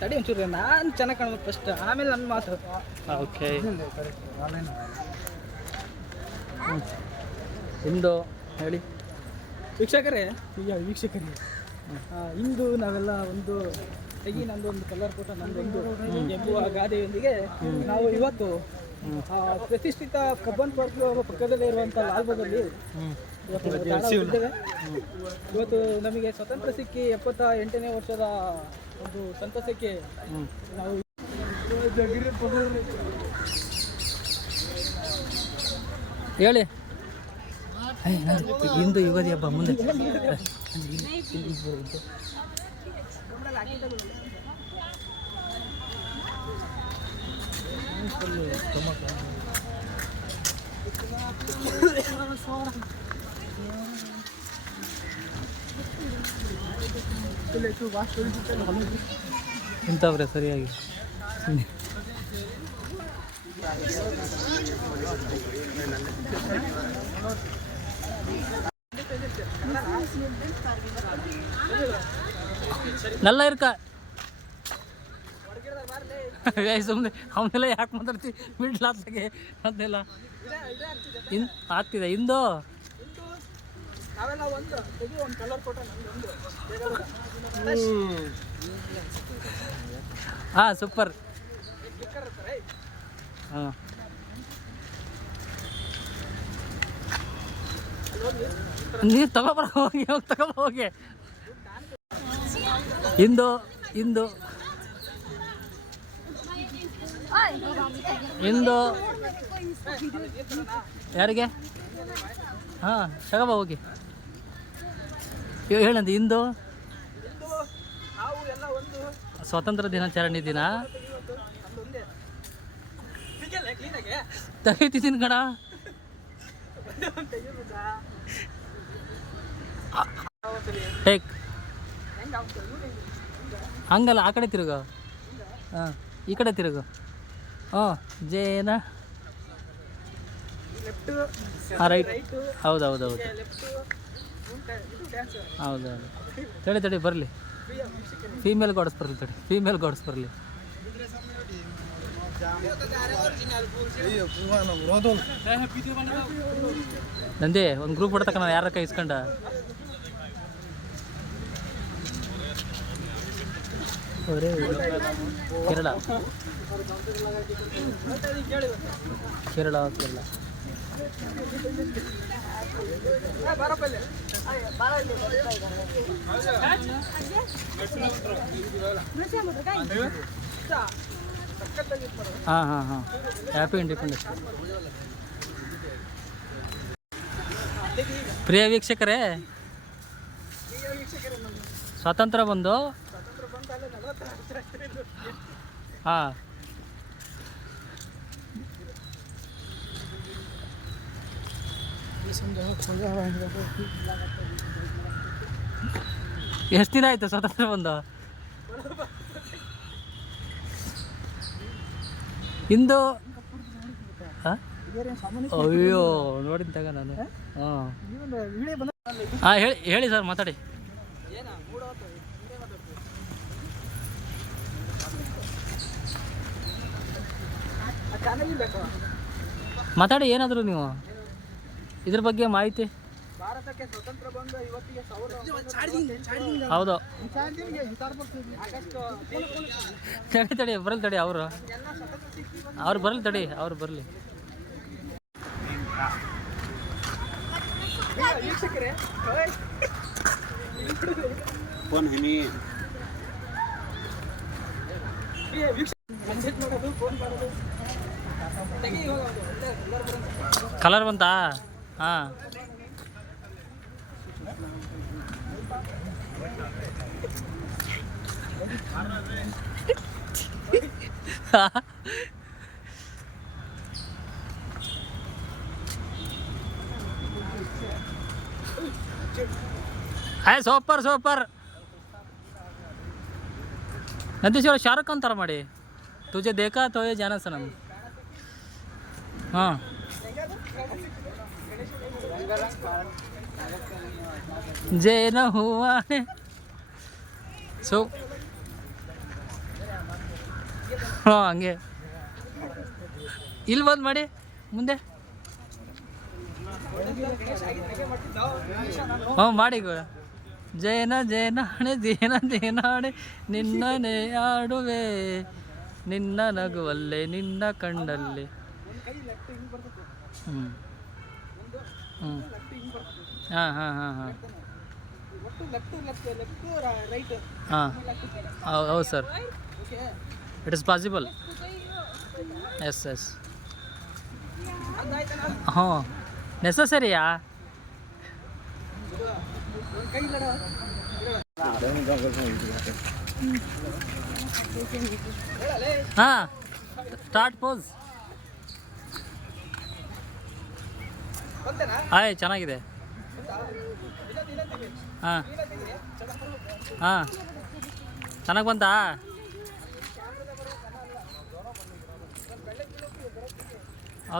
ತಡಿ ಒಂಚೂರು ನಾನು ಚೆನ್ನಾಗಿ ಕಾಣ್ಬೇಕು ಫಸ್ಟ್, ಆಮೇಲೆ ನನ್ನ ಮಾತು. ಓಕೆ. ಇಂದು ಹೇಳಿ ವೀಕ್ಷಕರೇ, ಇಂದು ನಾವೆಲ್ಲ ಒಂದು ತೆಗಿ ನಂದು ಒಂದು ಕಲರ್ ಫೋಟೋ ನಂದೊಂದು ಎಂಬುವ ಗಾದೆಯೊಂದಿಗೆ ನಾವು ಇವತ್ತು ಪ್ರತಿಷ್ಠಿತ ಕಬ್ಬನ್ ಪಾರ್ಕ್ ಪಕ್ಕದಲ್ಲೇ ಇರುವಂಥ ಲಾಲ್ಬಾಗಲ್ಲಿ ಇವತ್ತು ನಮಗೆ ಸ್ವತಂತ್ರ ಸಿಕ್ಕಿ 78ನೇ ವರ್ಷದ ಒಂದು ಸಂತಸಕ್ಕೆ ನಾವು ಹೇಳಿ. ಇಂದು ಯುಗಾದಿ ಹಬ್ಬ ಮುಂದೆ ಇಂಥವ್ರೆ ಸರಿಯಾಗಿ. ನಲ್ಲ ಇರ್ಕ ಸುಮ್ಮನೆ ಅವನ್ನೆಲ್ಲ ಯಾಕೆ ಮಾತಾಡ್ತಿ ಮಿಡ್ಲ್ ಆತ್ಲಾಗೆ ಅದನ್ನೆಲ್ಲ ಆಗ್ತಿದೆ. ಇಂದು ಹಾಂ ಸೂಪರ್. ಹಾಂ ನೀರು ತಗೊಬರ ಹೋಗಿ ಹೋಗಿ. ಇಂದು ಇಂದು ಇಂದು ಯಾರಿಗೆ? ಹಾಂ ತಗೋಬ ಹೋಗಿ ಹೇಳಂದು. ಇಂದು ಸ್ವಾತಂತ್ರ್ಯ ದಿನಾಚರಣೆ ದಿನ ತೆಗಿತೀನಿ ಕಣ. ಟೇಕ್ ಹಂಗಲ್ಲ, ಆ ಕಡೆ ತಿರುಗು. ಹಾಂ ಈ ಕಡೆ ತಿರುಗು. ಹಾಂ ಜೇನ ರೈಟ್. ಹೌದೌದೌದು ಹೌದೌದು. ತಡಿ ಬರಲಿ, ಫೀಮೇಲ್ ಗಾಡ್ಸ್ ಬರಲಿ. ಫೀಮೇಲ್ ಗಾಡ್ಸ್ ಬರಲಿ. ನಂದೇ ಒಂದು ಗ್ರೂಪ್ ಹೊಡ್ತಕ್ಕ ನಾನು ಯಾರ ಕೈ ಇಸ್ಕೊಂಡ. ಕೇರಳ ಹಾಂ ಹ್ಯಾಪಿ ಇಂಡಿಪೆಂಡೆನ್ಸ್. ಪ್ರಿಯ ವೀಕ್ಷಕರೇ, ಸ್ವಾತಂತ್ರ್ಯ ಬಂದು ಹಾಂ ಎಷ್ಟು ದಿನ ಆಯಿತು ಸ್ವಾತಂತ್ರ್ಯ ಬಂದು? ಇಂದು ಅಯ್ಯೋ ನೋಡಿದ ತಗ ನಾನು. ಹಾಂ ಹೇಳಿ ಸರ್, ಮಾತಾಡಿ. ಮಾತಾಡಿ ಏನಾದರೂ ನೀವು ಇದ್ರ ಬಗ್ಗೆ ಮಾಹಿತಿ. ಭಾರತಕ್ಕೆ ಸ್ವತಂತ್ರ ಬಂದ ಇವತ್ತಿಗೆ ಹೌದು. ತಡಿ ಬರಲಿ ತಡಿ, ಅವರು ಬರಲಿ ತಡಿ, ಅವ್ರು ಬರಲಿ. ಕಲರ್ ಬಂತಾ? ಹಾಂ ಸೂಪರ್. ನಂದೀಶ್ವರ ಶಾರುಖ್ ಖಾನ್ ಥರ ಮಾಡಿ. ತುಜೆ ದೇಖಾ ತೋ ಯೇ ಜಾನಾ ಸನಮ್. ಹಾಂ ಜೇನ ಹೂವಾನೆ. ಸೊ ಹಾಂ ಹಂಗೆ ಇಲ್ಲಿ ಬಂದು ಮಾಡಿ ಮುಂದೆ ಹ್ಞೂ ಮಾಡಿ ಜಯನ ಜಯನಾಣೆ ಜೇನ ಜೇನಾಣೆ ನಿನ್ನನೆ ಆಡುವೆ ನಿನ್ನ ನಗುವಲ್ಲೇ ನಿನ್ನ ಕಣ್ಣಲ್ಲಿ ಹ್ಞೂ ಹ್ಞೂ ಹಾಂ ಹಾಂ ಹಾಂ ಹಾಂ ಹಾಂ ಹೌದು sir it is possible yes yes ಹ್ಞೂ ನೆಸಸರಿಯಾ ಹಾಂ ಸ್ಟಾರ್ಟ್ ಪೋಸ್ ಆಯ್ ಚೆನ್ನಾಗಿದೆ ಹಾಂ ಹಾಂ ಚೆನ್ನಾಗಿ ಬಂತಾ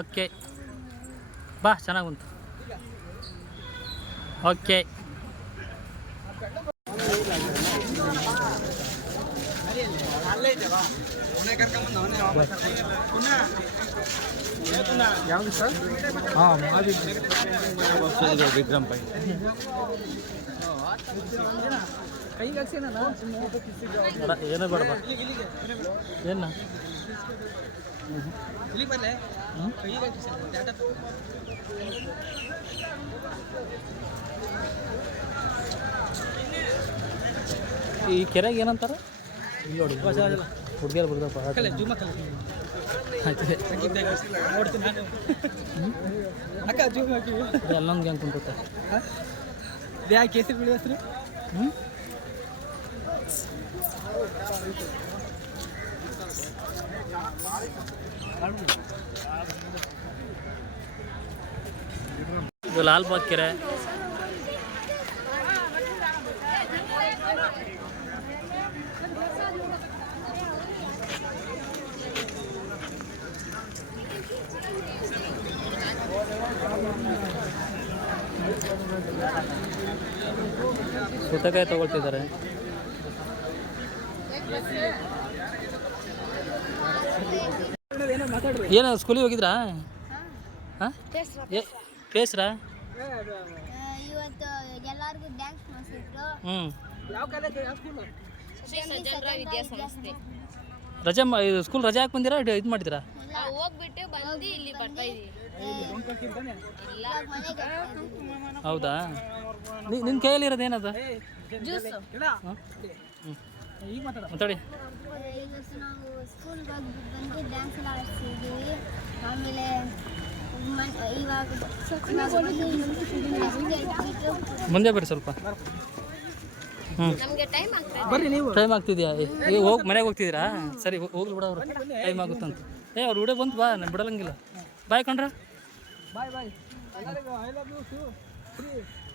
ಓಕೆ ಬಾ ಚೆನ್ನಾಗಿ ಬಂತು ಓಕೆ ಯಾವುದು ಸರ್? ಹಾಂ ವಿಕ್ರಮ್ ಪೈ ಕೈಗೆ ಹಾಕ್ಸಿನ ಏನೋ ಬೇಡಪ್ಪ ಏನು ಈ ಕೆರೆಗೆ ಏನಂತಾರೆ ಇಲ್ಲಿ ನೋಡಿ ಹುಡುಗಿಯರು ಬರ್ದಪ್ಪ ಅಕ್ಕ ಜೂಮ್ ಹಾಕಿ ಎಲ್ಲೊಂದು ಗ್ಯಾಂಗ್ ಕುಂಟುತ್ತೆ ಯಾ ಕೇಸರಿ ಬಿಡಿ ಹೆಸರು ಹ್ಞೂ ಇದು ಲಾಲ್ಬಾಗ್ ಕೆರೆ ಸೌತೆಕಾಯಿ ತಗೊಳ್ತಿದ್ದಾರೆ ಏನು ಸ್ಕೂಲಿಗೆ ಹೋಗಿದ್ರಾ ಹಾಂ ಪೇಸ್ರಾ ಇವತ್ತು ಎಲ್ಲರಿಗೂ ಡ್ಯಾನ್ಸ್ ಮಾಡಿಸಿದ್ರು. ಹ್ಞೂ ಯಾವ ಕಾಲೇಜ್ ಯಾವ ಸ್ಕೂಲು? ವಿದ್ಯಾಸಂಸ್ಥೆ. ರಜೆ ಇದು ಸ್ಕೂಲ್ ರಜೆ ಹಾಕಿ ಬಂದಿರಾ ಇದು ಮಾಡಿದ್ದೀರಾ? ಹೋಗ್ಬಿಟ್ಟು ಬಂದು ಇಲ್ಲಿ ಬರ್ತಾ ಇದೀವಿ. ಹೌದಾ ನಿನ್ನ ಕೈಯಲ್ಲಿ ಇರೋದು ಏನದು? ಜ್ಯೂಸ್. ಈಗ ಮಾತಾಡಿ. ಇವತ್ತು ನಾವು ಸ್ಕೂಲ್ಗೆ ಹೋಗ್ಬಿಟ್ಟು ಬಂದು ಡ್ಯಾನ್ಸ್ ಎಲ್ಲ ಆಡಿಸಿದ್ದೀವಿ. ಆಮೇಲೆ ಇವಾಗ ಮುಂದೆ ಬರ್ರಿ ಸ್ವಲ್ಪ. ಹ್ಞೂ ನಮಗೆ ಟೈಮ್ ಆಗ್ತದೆ. ಬರ್ರಿ ನೀವು. ಟೈಮ್ ಆಗ್ತಿದ್ಯಾ? ಹೋಗಿ ಮನೆಗೆ ಹೋಗ್ತಿದ್ದೀರಾ? ಸರಿ ಹೋಗ್ಲಿ ಬಿಡ ಅವ್ರು ಟೈಮ್ ಆಗುತ್ತಂತ. ಅವ್ರು ಹುಡುಗ ಬಂತು ಬಾ ನಾನು ಬಿಡಲಂಗಿಲ್ಲ. ಬಾಯ್ ಕಣ್ರ bye bye. I love you too.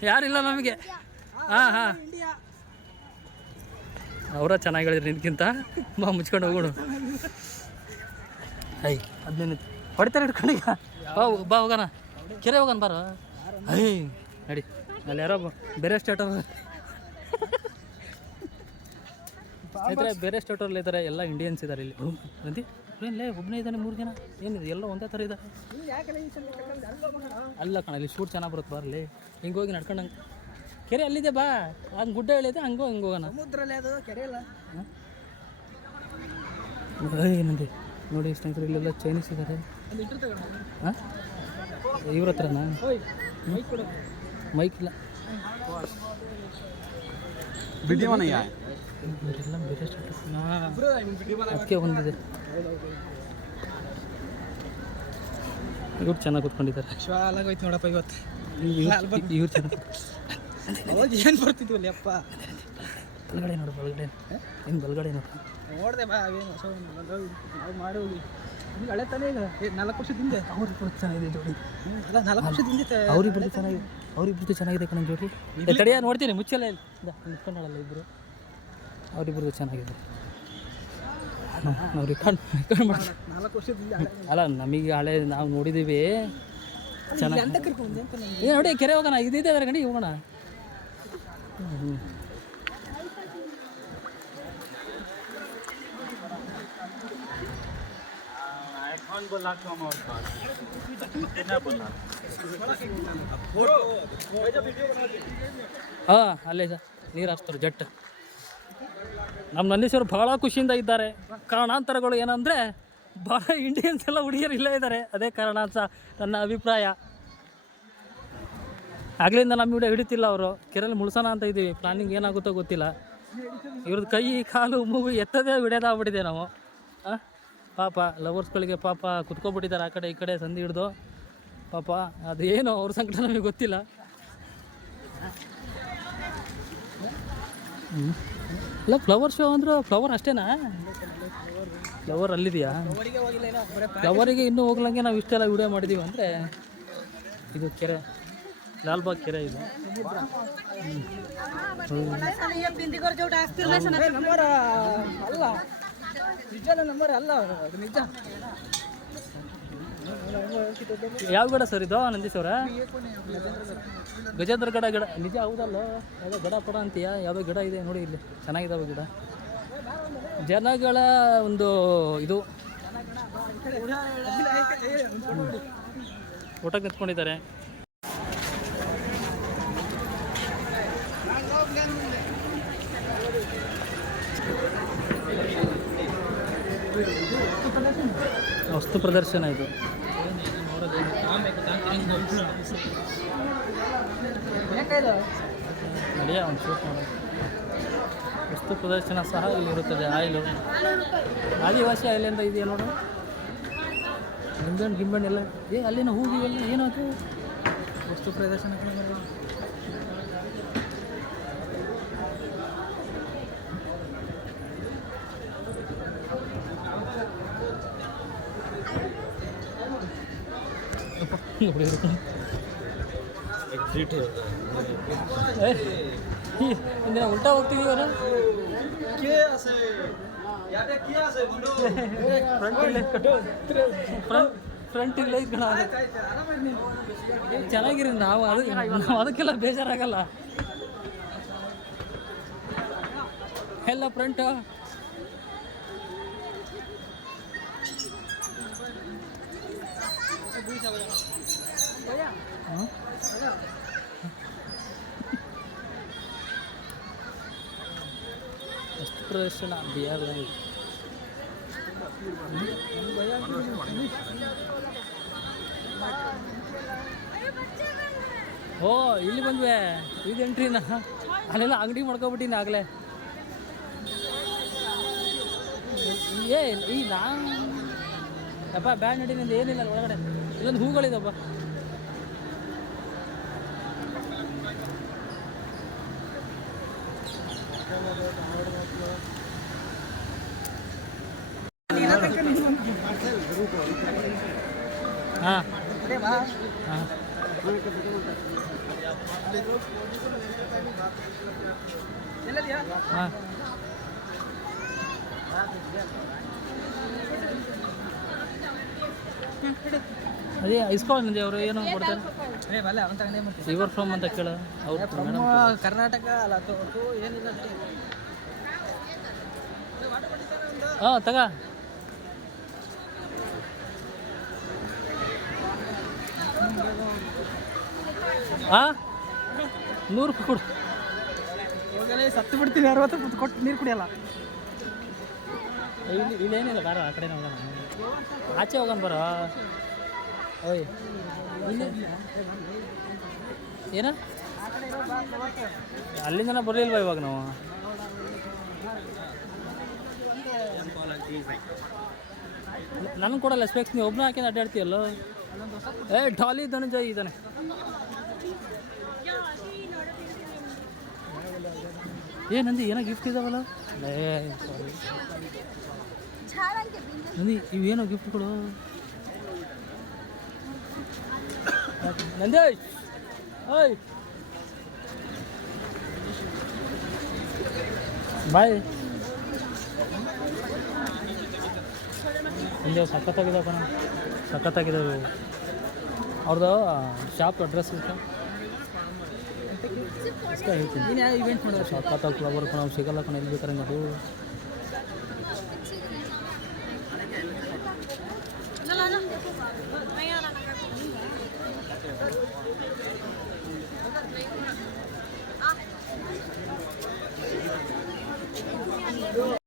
ಯಾರಿಲ್ಲ ನಮಗೆ. ಹಾಂ ಹಾಂ ಇಂಡಿಯಾ. ಅವರ ಚೆನ್ನಾಗಿ ಹೇಳಿದ್ರಿ ನಿನ್ಕಿಂತ. ಬಾ ಮುಚ್ಕೊಂಡು ಹೋಗೋಣ. ಐ ಅದನ್ನ ಹೊಡಿತಾರೆ ಹಿಡ್ಕೊಂಡೀಗ. ಬಾ ಹೋಗೋಣ ಕೆರೆ ಹೋಗೋಣ ಬಾರ. ಐ ನಡಿ ಅಲ್ಲಿ ಯಾರೋ ಬೇರೆ ಸ್ಟೇಟವ್ರು ಇದ್ದಾರೆ, ಬೇರೆ ಸ್ಟೇಟವ್ರಲ್ಲಿ ಇದ್ದಾರೆ, ಎಲ್ಲ ಇಂಡಿಯನ್ಸ್ ಇದ್ದಾರೆ ಇಲ್ಲಿ. ನಂದಿ ಏನಿಲ್ಲ ಒಬ್ಬನೇ ಇದ್ದಾನೆ, 3 ಜನ ಏನಿದೆ ಎಲ್ಲ ಒಂದೇ ಥರ ಇದ್ದಾರೆ. ಅಲ್ಲ ಕಣ ಇಲ್ಲಿ ಶೂಟ್ ಚೆನ್ನಾಗಿ ಬರುತ್ತೆ ಬರಲಿ. ಹಿಂಗೆ ಹೋಗಿ ನಡ್ಕೊಂಡಂಗೆ ಕೆರೆ ಅಲ್ಲಿದೆ ಬಾ. ಹಂಗೆ ಗುಡ್ಡ ಹೇಳಿದೆ ಹಂಗೋ ಹಿಂಗೆ ಹೋಗೋಣ. ಸಮುದ್ರಲ್ಲೇ ಅದು ಕೆರೆ ಇಲ್ಲ. ಏನಂದೆ ನೋಡಿ ಸ್ನೇಹಿತರು ಇಲ್ಲೆಲ್ಲ ಚೈನೀಸ್ ಇದ್ದಾರೆ. ಹಾಂ ಇವ್ರ ಹತ್ರನಾ? ಮೈಕ್ ಇಲ್ಲ ಇವರೆಲ್ಲ ಬೇರೆ ಅದಕ್ಕೆ ಒಂದಿದೆ. ಇವ್ರು ಚೆನ್ನಾಗಿ ಕೂತ್ಕೊಂಡಿದ್ದಾರೆ. ಶಾಲಾಗೋಯ್ತು ನೋಡಪ್ಪ ಇವತ್ತು. ಇವ್ರು ಚೆನ್ನಾಗಿ ಅವಾಗ ಏನು ಬರ್ತಿದ್ವಲ್ಲಿ ಅಪ್ಪ. ಬಲಗಡೆ ನೋಡು ಬಲಗಡೆ ಏನು ಬಲಗಡೆ ನೋಡು. ನೋಡಿದೆ ಬಾ ಅವೇನು ನಾವು ಮಾಡಿ ಹೋಗಿ ನಿಮ್ಗೆ ಹಳೆ ತಾನೇ ಈಗ 4 ವರ್ಷದ ಹಿಂದೆ. ಅವ್ರಿಬ್ರು ಚೆನ್ನಾಗಿದೆ ಜೋಡಿ. ಅಲ್ಲ 4 ವರ್ಷದ ಹಿಂದೆ ಅವ್ರಿಬ್ರು ಚೆನ್ನಾಗಿದೆ. ಅವ್ರಿಬ್ರು ಚೆನ್ನಾಗಿದೆ ಕಣ ಜೋಡಿ. ತಡಿಯ ನೋಡ್ತೀನಿ ಮುಚ್ಚಲ್ಲ ಇಲ್ಲ ನಿಂತ್ಕೊಂಡಲ್ಲ ಇಬ್ಬರು. ಅವರಿಬ್ರದ್ದು ಚೆನ್ನಾಗಿದೆ. ನಾವು ರಿಕಾರ್ಡ್ ಮಾಡಿ 4 ವರ್ಷದ ಹಿಂದೆ ಅಲ್ಲ ನಮಗೆ ಹಳೆ ನಾವು ನೋಡಿದ್ದೀವಿ ಚೆನ್ನಾಗಿ. ಅಂತ ಕರ್ಕೊಂಡು ಅಂತ ಏ ನೋಡಿ ಕೆರೆ ಹೋಗೋಣ. ಇದಿದೆ ಅದರ ಗಂಡಿ ಹೋಗೋಣ. ಹಾಂ ಅಲ್ಲೇ ನೀರು ಹಾಕ್ತಾರೆ ಜಟ್. ನಮ್ಮ ನಂದೀಶ್ವರು ಭಾಳ ಖುಷಿಯಿಂದ ಇದ್ದಾರೆ. ಕಾರಣಾಂತರಗಳು ಏನಂದರೆ ಭಾಳ ಇಂಡಿಯನ್ಸ್ ಎಲ್ಲ ಹುಡುಗಿಯರು ಇಲ್ಲೇ ಇದ್ದಾರೆ, ಅದೇ ಕಾರಣ ಅಂತ ನನ್ನ ಅಭಿಪ್ರಾಯ. ಆಗಲಿಂದ ನಮ್ಮ ವಿಡಿಯೋ ಹಿಡಿತಿಲ್ಲ ಅವರು, ಕೆರೆಯಲ್ಲಿ ಮುಳ್ಸೋಣ ಅಂತ ಇದ್ದೀವಿ. ಪ್ಲಾನಿಂಗ್ ಏನಾಗುತ್ತೋ ಗೊತ್ತಿಲ್ಲ. ಇವ್ರದ್ದು ಕೈ ಕಾಲು ಮೂಗು ಎತ್ತದೇ ಹಿಡಿಯೋದಾಗ್ಬಿಟ್ಟಿದೆ ನಾವು. ಪಾಪ ಲವರ್ಸ್ಗಳಿಗೆ ಪಾಪ ಕುತ್ಕೊಬಿಟ್ಟಿದ್ದಾರೆ ಆ ಕಡೆ ಈ ಕಡೆ ಸಂಧಿ ಹಿಡ್ದು. ಪಾಪ ಅದೇನು ಅವ್ರ ಸಂಕಟ ನಮಗೆ ಗೊತ್ತಿಲ್ಲ. ಇಲ್ಲ ಫ್ಲವರ್ ಶೋ ಅಂದರು, ಫ್ಲವರ್ ಅಷ್ಟೇನಾ? ಫ್ಲವರ್ ಅಲ್ಲಿದೆಯಾ? ಫ್ಲವರಿಗೆ ಇನ್ನೂ ಹೋಗ್ಲಂಗೆ ನಾವು ಇಷ್ಟೆಲ್ಲ ವಿಡಿಯೋ ಮಾಡಿದ್ದೀವಿ ಅಂದರೆ ಇದು ಕೆರೆ, ಲಾಲ್ಬಾಗ್ ಕೆರೆ ಇದು. ನಂಬರ್ ಅಲ್ಲ, ನಿಜ ನಂಬರ್ ಅಲ್ಲ ಅದು, ನಿಜ. ಯಾವ ಗಿಡ ಸರ್ ಇದು ನಂದೀಶ್ ಅವರ? ಗಜೇಂದ್ರ ಗಿಡ ನಿಜ ಹೌದಲ್ಲ? ಯಾವುದೋ ಗಡ ಪಡ ಅಂತೀಯ, ಯಾವುದೋ ಗಿಡ ಇದೆ ನೋಡಿ ಇಲ್ಲಿ, ಚೆನ್ನಾಗಿದ್ದಾವೆ ಗಿಡ. ಜನಗಳ ಒಂದು ಇದು ಊಟಕ್ಕೆ ನಿಂತ್ಕೊಂಡಿದ್ದಾರೆ. ವಸ್ತು ಪ್ರದರ್ಶನ ಇದು. ನಡೆಯ ಒಂದು ಶೂಟ್ ಮಾಡೋದು. ವಸ್ತು ಪ್ರದರ್ಶನ ಸಹ ಇಲ್ಲಿರುತ್ತದೆ. ಆಯಿಲು, ಆದಿವಾಸಿ ಆಯಿಲ್ ಅಂತ ಇದೆಯಾ ನೋಡು. ನಿಂಬೆಹಣ್ಣು ಗಿಂಬೆಣ್ಣು ಎಲ್ಲ ಅಲ್ಲಿನ ಹೂವು ಎಲ್ಲ ಏನದು ವಸ್ತು ಪ್ರದರ್ಶನ. ಉಲ್ಟಾ ಹೋಗ್ತಿದೀವಲ್ಲ. ಫ್ರಂಟ್ ಇಲ್ಲ ಇದ್ ಕಣ, ಚೆನ್ನಾಗಿರಿ. ನಾವು ಅದಕ್ಕೆಲ್ಲ ಬೇಜಾರಾಗಲ್ಲ. ಎಲ್ಲ ಫ್ರಂಟ್ ವಸ್ತು ಪ್ರದರ್ಶನ ಬಿಹಾರ. ಓ ಇಲ್ಲಿ ಬಂದ್ವಿ, ಇದು ಎಂಟ್ರಿನ. ಅಲ್ಲೆಲ್ಲ ಅಂಗಡಿ ಮಾಡ್ಕೊಬಿಟ್ಟಿನಿ ಆಗಲೇ. ಈ ನಾನು ಅಪ್ಪ ಬ್ಯಾಡ್ ನಡಿನಿಂದ ಏನಿಲ್ಲ ಒಳಗಡೆ. ಇಲ್ಲೊಂದು ಹೂಗಳಿದಪ್ಪ. ಹಾಂ ಹಾಂ ಹಾಂ ಅದೇ ಇಸ್ಕೊಂಡು ಅವರು ಏನೋ ಕೊಡ್ತಾರೆ. ರಿವರ್ ಫ್ರಮ್ ಅಂತ ಕೇಳ ಅವ್ರು ಕರ್ನಾಟಕ ಅಲ್ಲ ಏನಿಲ್ಲ. ಹಾಂ ತಗ. ಹಾಂ 100 ರೂಪಾಯಿ ಕೊಡು. ಹೋಗಲೇ ಸತ್ತು ಬಿಡ್ತೀವಿ. 60 ರೂಪಾಯಿ ಕೊಟ್ಟು ನೀರು ಕುಡಿಯಲ್ಲ. ಇಲ್ಲೇನಿಲ್ಲ ಬಾರ, ಆ ಕಡೆ ಹೋಗೋಣ. ಆಚೆ ಹೋಗೋಣ ಬರೋ. ಓಯ್ ಇಲ್ಲಿ ಏನ ಅಲ್ಲಿಂದ ಬರಲಿಲ್ವಾ ಇವಾಗ ನಾವು? ನನಗೆ ಕೊಡಲ್ಲ ಸ್ಪೆಕ್ಸ್, ನೀವು ಒಬ್ಬನ ಹಾಕಿನ ಅಡ್ಡಾಡ್ತೀಯಲ್ಲೋ. ಡಾಲಿ ಧನಂಜಯ್ ಇದ್ದಾನೆ. ನಂದಿ ಏನೋ ಗಿಫ್ಟ್ ಇದಾವಲ್ಲ. ಸಾರಿ ನಂದಿ, ಇವೇನೋ ಗಿಫ್ಟ್ ಕೊಡು. ನಂದೇಶ್ ಓಯ್ ಬಾಯ್. ಒಂದು ಸಖತ್ತಾಗಿದ್ದಾವೆ ಕಣ, ಸಖತ್ತಾಗಿದ್ದಾವೆ. ಅವ್ರದ್ದು ಶಾಪ್ ಅಡ್ರೆಸ್ ಹೇಳ್ತೀನಿ. ಇವೆಂಟ್ ಮಾಡೋದು ಸಖತ್ತಾಗಿ ಫ್ಲವರ್ ಕಣ, ಸಿಗಲ್ಲ ಕಣ, ಎಲ್ಲಿ ಬೇಕಾರೆ ಅದು